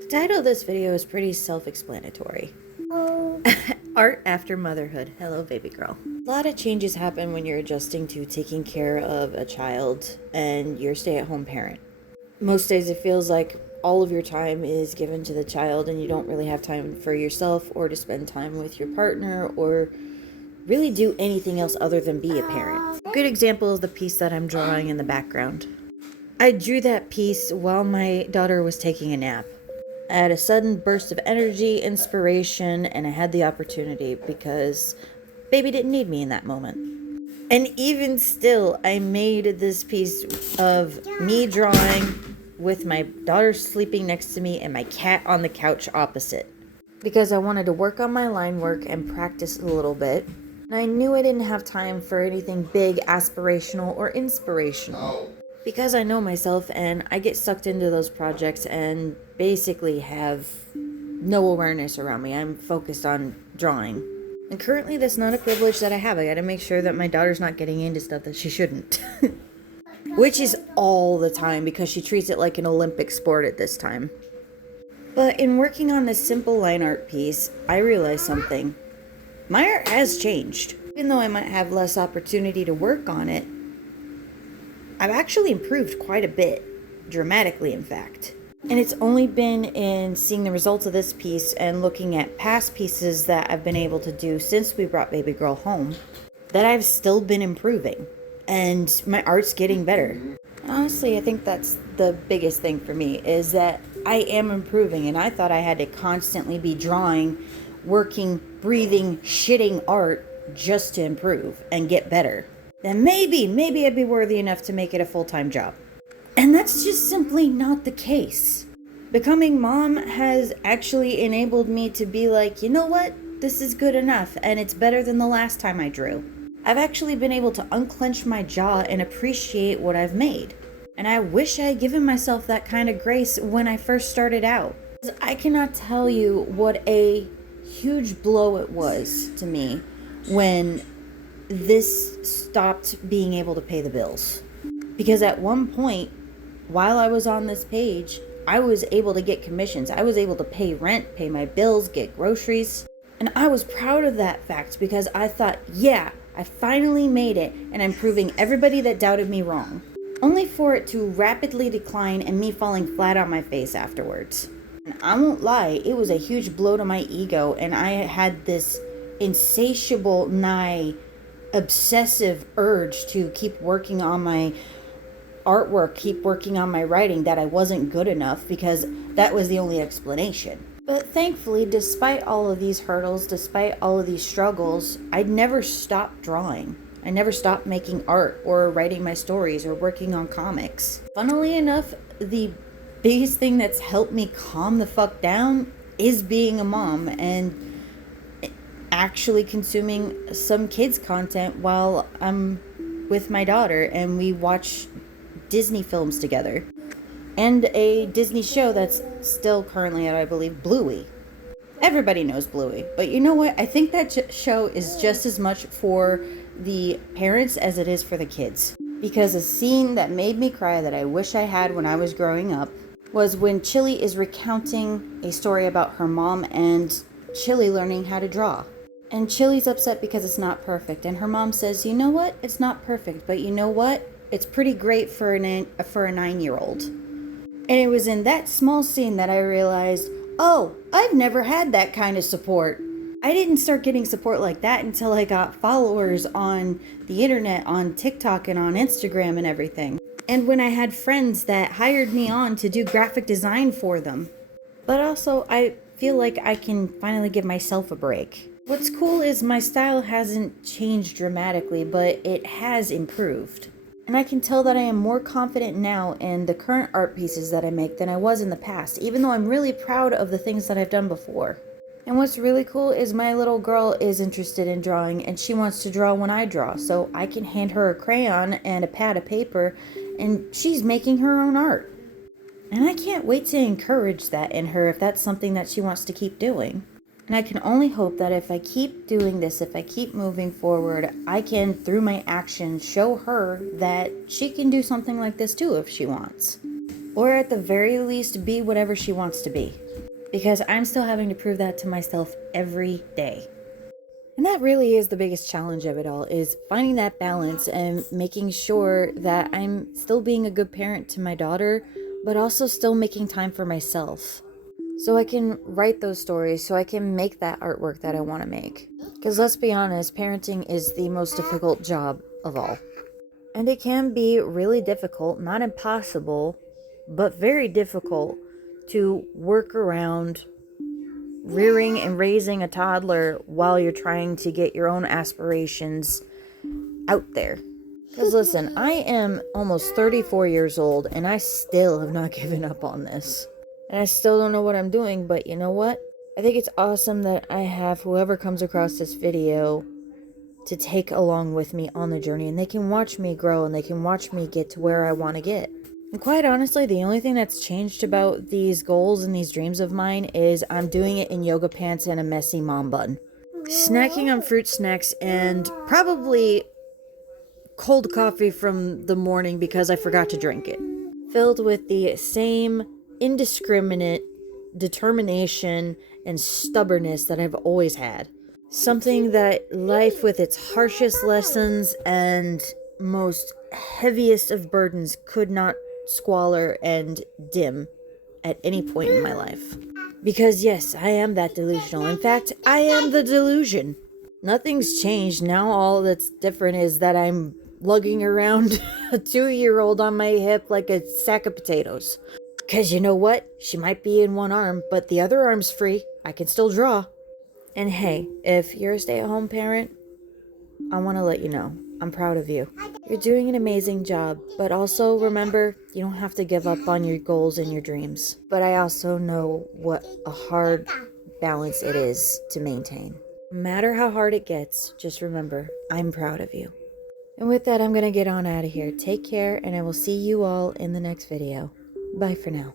The title of this video is pretty self-explanatory. Art after motherhood. Hello, baby girl. A lot of changes happen when you're adjusting to taking care of a child and you're a stay-at-home parent. Most days it feels like all of your time is given to the child and you don't really have time for yourself or to spend time with your partner or really do anything else other than be a parent. A good example is the piece that I'm drawing in the background. I drew that piece while my daughter was taking a nap. I had a sudden burst of energy, inspiration, and I had the opportunity because baby didn't need me in that moment. And even still, I made this piece of me drawing with my daughter sleeping next to me and my cat on the couch opposite. Because I wanted to work on my line work and practice a little bit. And I knew I didn't have time for anything big, aspirational, or inspirational. Because I know myself and I get sucked into those projects and basically have no awareness around me. I'm focused on drawing. And currently that's not a privilege that I have. I gotta make sure that my daughter's not getting into stuff that she shouldn't. Which is all the time because she treats it like an Olympic sport at this time. But in working on this simple line art piece, I realized something. My art has changed. Even though I might have less opportunity to work on it, I've actually improved quite a bit, dramatically in fact. And it's only been in seeing the results of this piece and looking at past pieces that I've been able to do since we brought baby girl home that I've still been improving. And my art's getting better. Honestly, I think that's the biggest thing for me is that I am improving, and I thought I had to constantly be drawing, working, breathing, shitting art just to improve and get better. Then maybe I'd be worthy enough to make it a full-time job. And that's just simply not the case. Becoming mom has actually enabled me to be like, you know what? This is good enough, and it's better than the last time I drew. I've actually been able to unclench my jaw and appreciate what I've made. And I wish I had given myself that kind of grace when I first started out. I cannot tell you what a huge blow it was to me when this stopped being able to pay the bills. Because at one point, while I was on this page, I was able to get commissions. I was able to pay rent, pay my bills, get groceries. And I was proud of that fact because I thought, yeah, I finally made it and I'm proving everybody that doubted me wrong. Only for it to rapidly decline and me falling flat on my face afterwards. And I won't lie, it was a huge blow to my ego, and I had this insatiable, obsessive urge to keep working on my artwork, keep working on my writing, that I wasn't good enough because that was the only explanation. But thankfully, despite all of these hurdles, despite all of these struggles, I never stopped drawing. I never stopped making art or writing my stories or working on comics. Funnily enough, the biggest thing that's helped me calm the fuck down is being a mom and actually consuming some kids content while I'm with my daughter and we watch Disney films together. And a Disney show that's still currently out, I believe, Bluey. Everybody knows Bluey, but you know what? I think that show is just as much for the parents as it is for the kids. Because a scene that made me cry that I wish I had when I was growing up was when Chili is recounting a story about her mom and Chili learning how to draw. And Chili's upset because it's not perfect. And her mom says, you know what? It's not perfect, but you know what? It's pretty great for a 9-year-old. And it was in that small scene that I realized, oh, I've never had that kind of support. I didn't start getting support like that until I got followers on the internet, on TikTok and on Instagram and everything. And when I had friends that hired me on to do graphic design for them. But also, I feel like I can finally give myself a break. What's cool is my style hasn't changed dramatically, but it has improved. And I can tell that I am more confident now in the current art pieces that I make than I was in the past, even though I'm really proud of the things that I've done before. And what's really cool is my little girl is interested in drawing and she wants to draw when I draw, so I can hand her a crayon and a pad of paper and she's making her own art. And I can't wait to encourage that in her if that's something that she wants to keep doing. And I can only hope that if I keep doing this, if I keep moving forward, I can, through my actions, show her that she can do something like this too if she wants. or at the very least, be whatever she wants to be. Because I'm still having to prove that to myself every day. And that really is the biggest challenge of it all, is finding that balance and making sure that I'm still being a good parent to my daughter, but also still making time for myself. So I can write those stories, so I can make that artwork that I want to make. Because let's be honest, parenting is the most difficult job of all. And it can be really difficult, not impossible, but very difficult to work around rearing and raising a toddler while you're trying to get your own aspirations out there. Because listen, I am almost 34 years old and I still have not given up on this. And I still don't know what I'm doing, but you know what? I think it's awesome that I have whoever comes across this video to take along with me on the journey, and they can watch me grow and they can watch me get to where I want to get. And quite honestly, the only thing that's changed about these goals and these dreams of mine is I'm doing it in yoga pants and a messy mom bun. Snacking on fruit snacks and probably cold coffee from the morning because I forgot to drink it. Filled with the same indiscriminate determination and stubbornness that I've always had. Something that life, with its harshest lessons and most heaviest of burdens, could not squalor and dim at any point in my life. Because yes, I am that delusional. In fact, I am the delusion. Nothing's changed. Now all that's different is that I'm lugging around a 2-year-old on my hip like a sack of potatoes. Because you know what? She might be in one arm, but the other arm's free. I can still draw. And hey, if you're a stay-at-home parent, I want to let you know, I'm proud of you. You're doing an amazing job, but also remember, you don't have to give up on your goals and your dreams. But I also know what a hard balance it is to maintain. No matter how hard it gets, just remember, I'm proud of you. And with that, I'm going to get on out of here. Take care, and I will see you all in the next video. Bye for now.